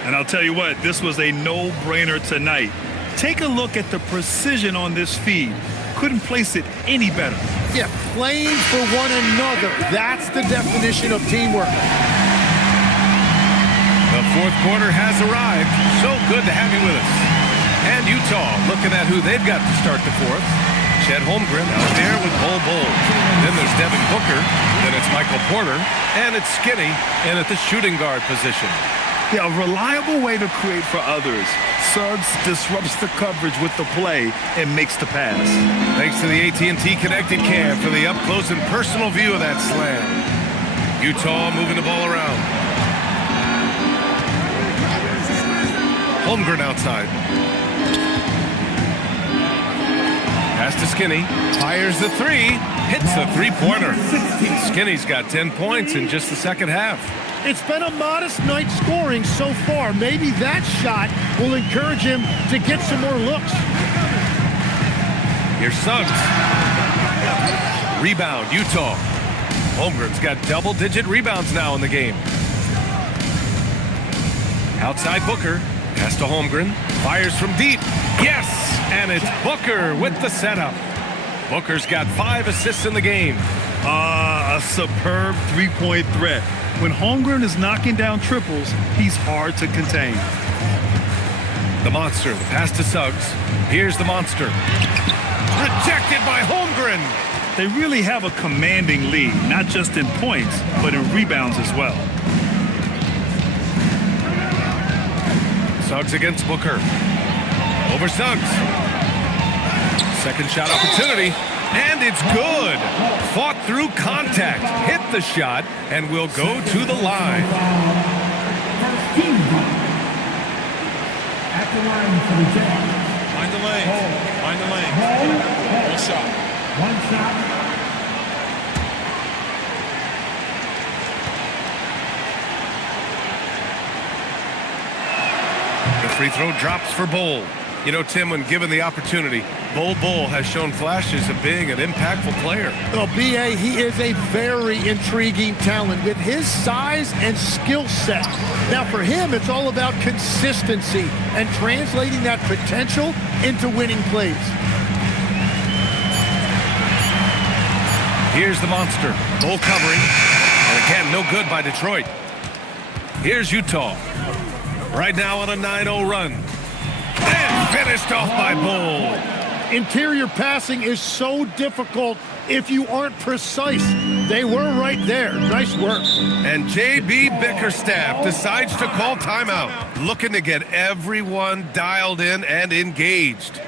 And I'll tell you what, this was a no-brainer tonight. Take a look at the precision on this feed. Couldn't place it any better. Yeah, playing for one another. That's the definition of teamwork. The 4th quarter has arrived. So good to have you with us. And Utah looking at who they've got to start the 4th. Chet Holmgren out there with Bol Bol. Then there's Devin Booker. Then it's Michael Porter. And it's Skinny in at the shooting guard position. Yeah, a reliable way to create for others. Suggs disrupts the coverage with the play and makes the pass. Thanks to the AT&T Connected Cam for the up-close and personal view of that slam. Utah moving the ball around. Holmgren outside. Pass to Skinny. Fires the 3. Hits the three-pointer. Skinny's got 10 points in just the second half. It's been a modest night scoring so far. Maybe that shot will encourage him to get some more looks. Here's Suggs. Rebound, Utah. Holmgren's got double-digit rebounds now in the game. Outside Booker. Pass to Holmgren. Fires from deep. Yes! And it's Booker with the setup. Booker's got 5 assists in the game. A superb three-point threat. When Holmgren is knocking down triples, he's hard to contain. The monster, the pass to Suggs. Here's the monster. Rejected by Holmgren. They really have a commanding lead, not just in points, but in rebounds as well. Suggs against Booker. Over Suggs. Second shot opportunity. And it's good. fought through contact, hit the shot, and will go to the line. First team foul. At the line for the Jazz. Find the lane. Find the lane. One shot. One shot. The free throw drops for Bull. You know, Tim, when given the opportunity, Bull has shown flashes of being an impactful player. Well, B.A., he is a very intriguing talent with his size and skill set. Now, for him, it's all about consistency and translating that potential into winning plays. Here's the monster. Bull covering. And again, no good by Detroit. Here's Utah. Right now on a 9-0 run. And finished off by Bull. Interior passing is so difficult if you aren't precise. They were right there. Nice work. And J.B. Bickerstaff decides to call timeout, looking to get everyone dialed in and engaged.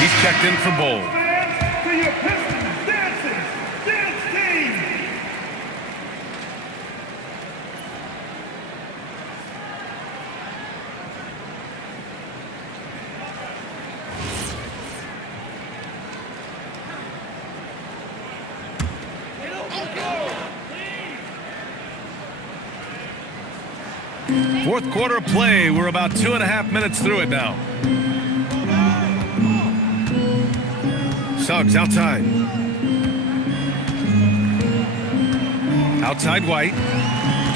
He's checked in for Bull. To your Pistons dancing, dance team. Fourth quarter of play. We're about 2.5 minutes through it now. Suggs outside. Outside White.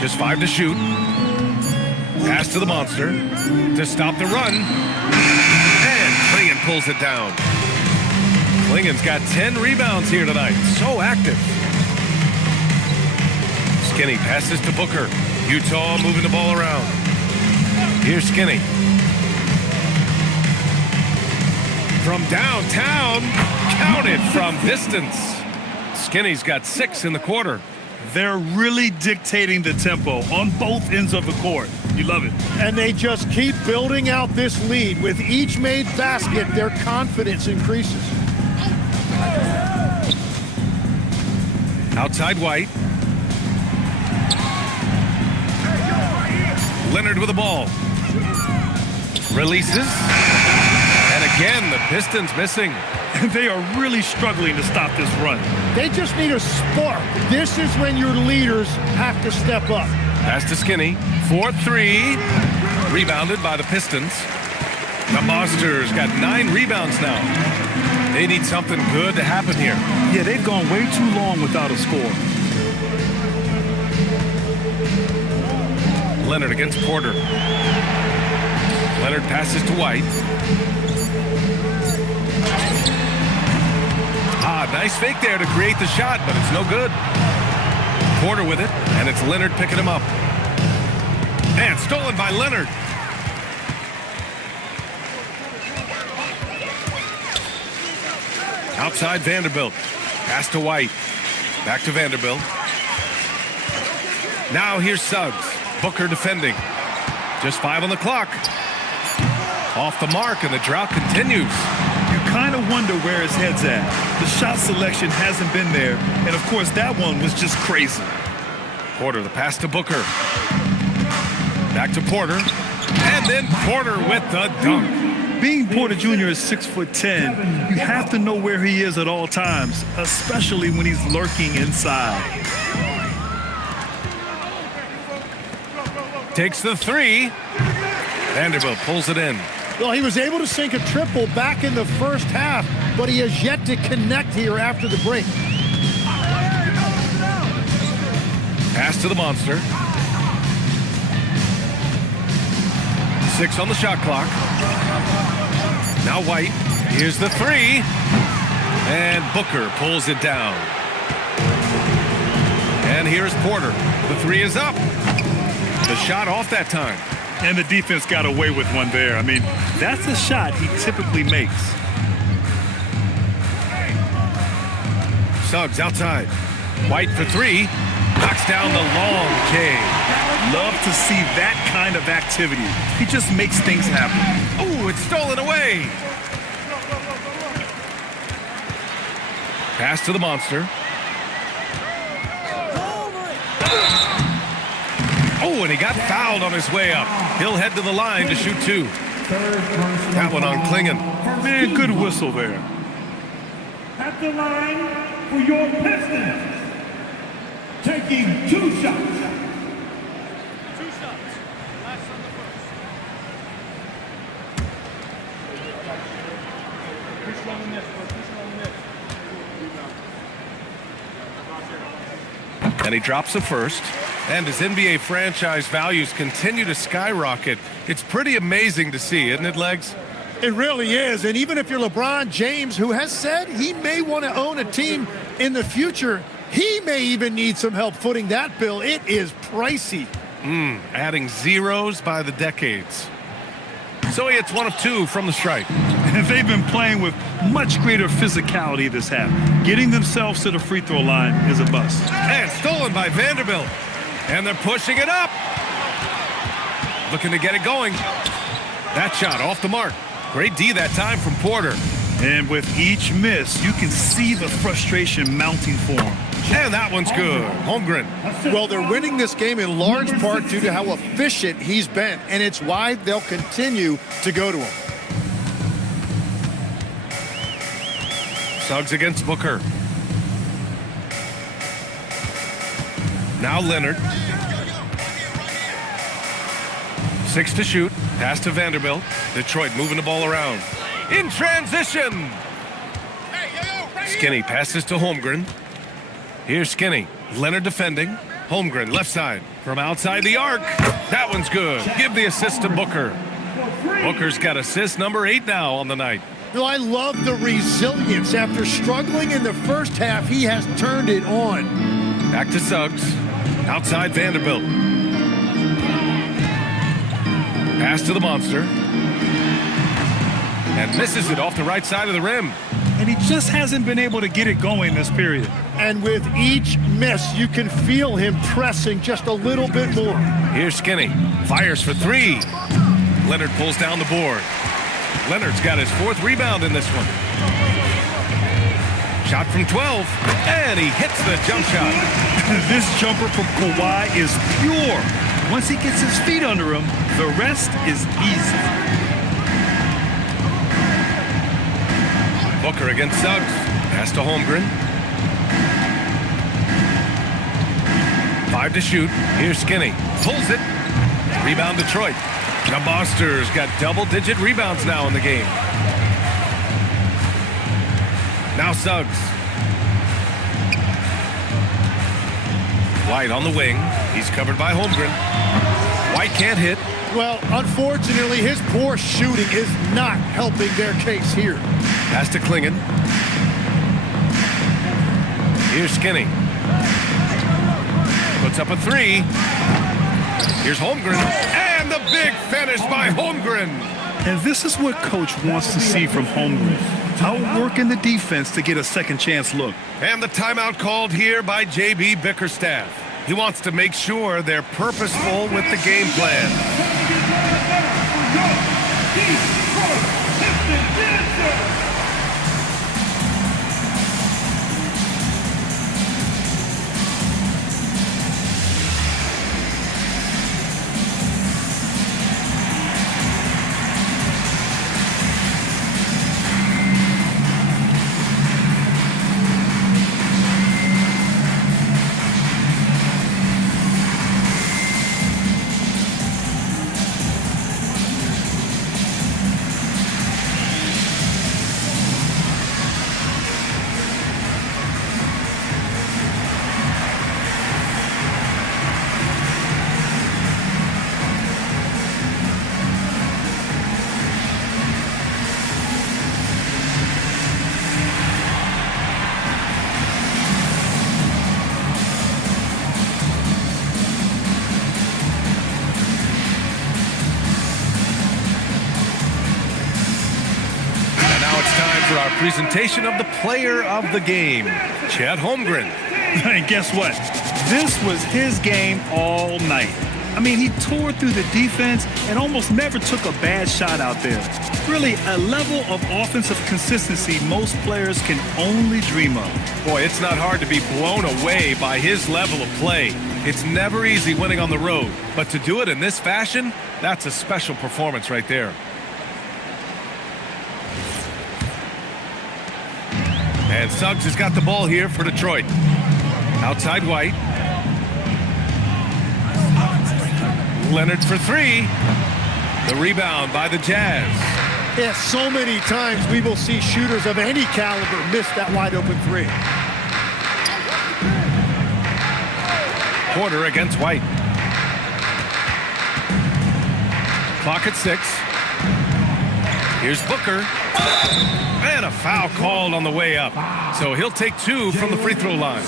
Just 5 to shoot. Pass to the monster to stop the run. And Klingon pulls it down. Klingon's got 10 rebounds here tonight. So active. Skinny passes to Booker. Utah moving the ball around. Here's Skinny. From downtown, counted from distance. Skinny's got 6 in the quarter. They're really dictating the tempo on both ends of the court. You love it. And they just keep building out this lead. With each made basket, their confidence increases. Outside White. Leonard with the ball. Releases. And again, the Pistons missing. They are really struggling to stop this run. They just need a spark. This is when your leaders have to step up. Pass to Skinny. 4-3. Rebounded by the Pistons. The Monsters got 9 rebounds now. They need something good to happen here. Yeah, they've gone way too long without a score. Leonard against Porter. Leonard passes to White. Nice fake there to create the shot, but it's no good. Porter with it, and it's Leonard picking him up. And stolen by Leonard. Outside Vanderbilt. Pass to White. Back to Vanderbilt. Now here's Suggs. Booker defending. Just 5 on the clock. Off the mark, and the drought continues. You kind of wonder where his head's at. The shot selection hasn't been there, and of course that one was just crazy. Porter, the pass to Booker. Back to Porter. And then Porter with the dunk. Being Porter Jr. is 6'10", you have to know where he is at all times, especially when he's lurking inside. Takes the three. Vanderbilt pulls it in. Well, he was able to sink a triple back in the first half, but he has yet to connect here after the break. Pass to the monster. 6 on the shot clock. Now White. Here's the three. And Booker pulls it down. And here's Porter. The three is up. The shot off that time. And the defense got away with one there. I mean, that's a shot he typically makes. Suggs outside. White for three. Knocks down the long K. Love to see that kind of activity. He just makes things happen. Oh, it's stolen away. Pass to the monster. Oh, and he got fouled on his way up. He'll head to the line to shoot two. That one on Klingon. Man, good whistle there. At the line for your Pistons. Taking 2 shots. 2 shots. Last on the first. And he drops the first. And his NBA franchise values continue to skyrocket. It's pretty amazing to see, isn't it, Legs? It really is. And even if you're LeBron James, who has said he may want to own a team in the future, he may even need some help footing that bill. It is pricey. Adding zeros by the decades. So he hits 1 of 2 from the stripe. And they've been playing with much greater physicality this half. Getting themselves to the free throw line is a bust. And stolen by Vanderbilt. And they're pushing it up. Looking to get it going. That shot off the mark. Great D that time from Porter. And with each miss, you can see the frustration mounting for him. And that one's good. Holmgren. Well, they're winning this game in large part due to how efficient he's been, and it's why they'll continue to go to him. Suggs against Booker. Now Leonard. 6 to shoot. Pass to Vanderbilt. Detroit moving the ball around. In transition. Skinny passes to Holmgren. Here's Skinny. Leonard defending. Holmgren left side. From outside the arc. That one's good. Give the assist to Booker. Booker's got assist number 8 now on the night. Well, I love the resilience. After struggling in the first half, he has turned it on. Back to Suggs. Outside Vanderbilt. Pass to the monster. And misses it off the right side of the rim. And he just hasn't been able to get it going this period. And with each miss, you can feel him pressing just a little bit more. Here's Skinny. Fires for 3. Leonard pulls down the board. Leonard's got his 4th rebound in this one. Shot from 12. And he hits the jump shot. This jumper from Kawhi is pure. Once he gets his feet under him, the rest is easy. Booker against Suggs. Pass to Holmgren. 5 to shoot. Here's Skinny. Pulls it. Rebound Detroit. The Monsters got double-digit rebounds now in the game. Now Suggs. White on the wing. He's covered by Holmgren. White can't hit. Well, unfortunately, his poor shooting is not helping their case here. Pass to Klingon. Here's Skinny. Puts up a 3. Here's Holmgren. And the big finish by Holmgren. And this is what Coach wants to see from Holmgren. Outworking the defense to get a second chance look. And the timeout called here by J.B. Bickerstaff. He wants to make sure they're purposeful with the game plan. for our presentation of the player of the game, Chet Holmgren. And guess what? This was his game all night. I mean, he tore through the defense and almost never took a bad shot out there. Really, a level of offensive consistency most players can only dream of. Boy, it's not hard to be blown away by his level of play. It's never easy winning on the road, but to do it in this fashion, that's a special performance right there. And Suggs has got the ball here for Detroit. Outside White. Leonard's for three. The rebound by the Jazz. Yeah, so many times we will see shooters of any caliber miss that wide open three. Porter against White. Clock at 6. Here's Booker. And a foul called on the way up. So he'll take 2 from the free throw line.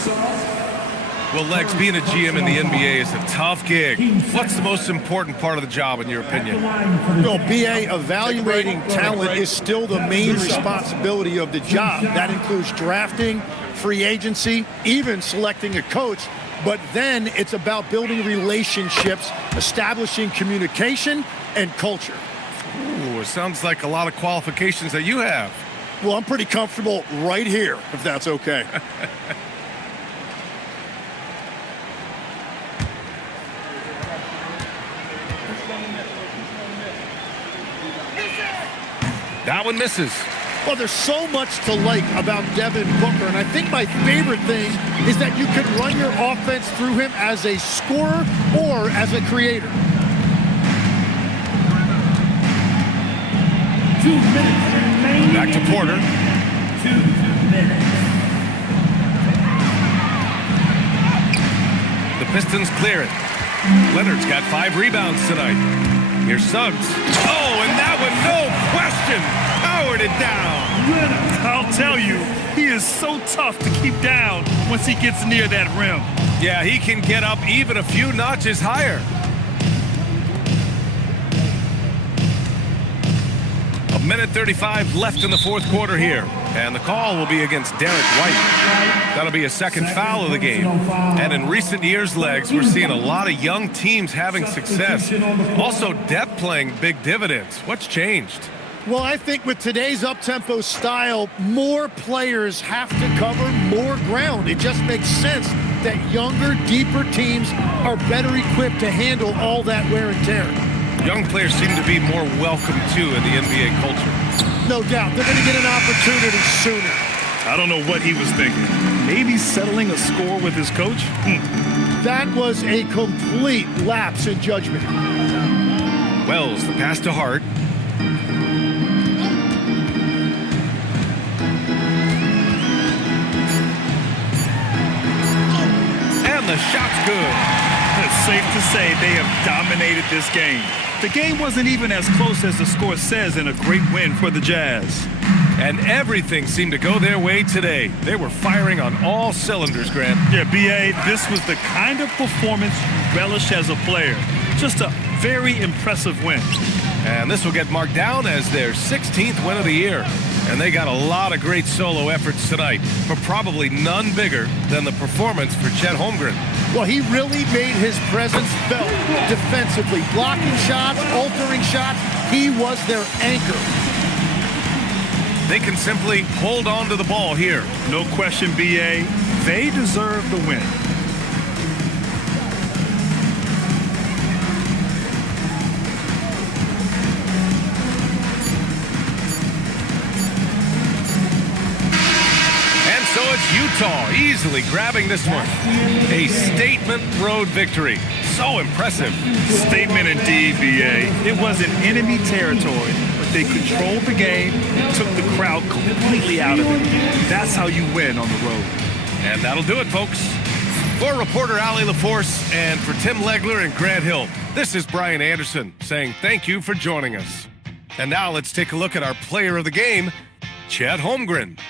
Well, Legs, being a GM in the NBA is a tough gig. What's the most important part of the job, in your opinion? Well, BA, evaluating talent is still the main responsibility of the job. That includes drafting, free agency, even selecting a coach. But then it's about building relationships, establishing communication, and culture. Ooh, it sounds like a lot of qualifications that you have. Well, I'm pretty comfortable right here, if that's okay. That one misses. Well, there's so much to like about Devin Booker, and I think my favorite thing is that you can run your offense through him as a scorer or as a creator. 2 minutes remaining. Back to Porter. 2 minutes. The Pistons clear it. Leonard's got 5 rebounds tonight. Here's Suggs. Oh, and that one, no question, powered it down. I'll tell you, he is so tough to keep down once he gets near that rim. Yeah, he can get up even a few notches higher. A minute 35 left in the fourth quarter here. And the call will be against Derek White. That'll be a second foul of the game. And in recent years, Legs, we're seeing a lot of young teams having success. Also, depth playing big dividends. What's changed? Well, I think with today's up-tempo style, more players have to cover more ground. It just makes sense that younger, deeper teams are better equipped to handle all that wear and tear. Young players seem to be more welcome, too, in the NBA culture. No doubt. They're going to get an opportunity sooner. I don't know what he was thinking. Maybe settling a score with his coach? That was a complete lapse in judgment. Wells, the pass to Hart. And the shot's good. It's safe to say they have dominated this game. The game wasn't even as close as the score says in a great win for the Jazz. And everything seemed to go their way today. They were firing on all cylinders, Grant. Yeah, B.A., this was the kind of performance you relish as a player. Just a very impressive win. And this will get marked down as their 16th win of the year. And they got a lot of great solo efforts tonight, but probably none bigger than the performance for Chet Holmgren. Well, he really made his presence felt defensively. Blocking shots, altering shots. He was their anchor. They can simply hold on to the ball here. No question, B.A. They deserve the win. So it's Utah easily grabbing this one. A statement road victory. So impressive. Statement indeed, B.A. It wasn't enemy territory, but they controlled the game and took the crowd completely out of it. That's how you win on the road. And that'll do it, folks. For reporter Allie LaForce and for Tim Legler and Grant Hill, this is Brian Anderson saying thank you for joining us. And now let's take a look at our player of the game, Chet Holmgren.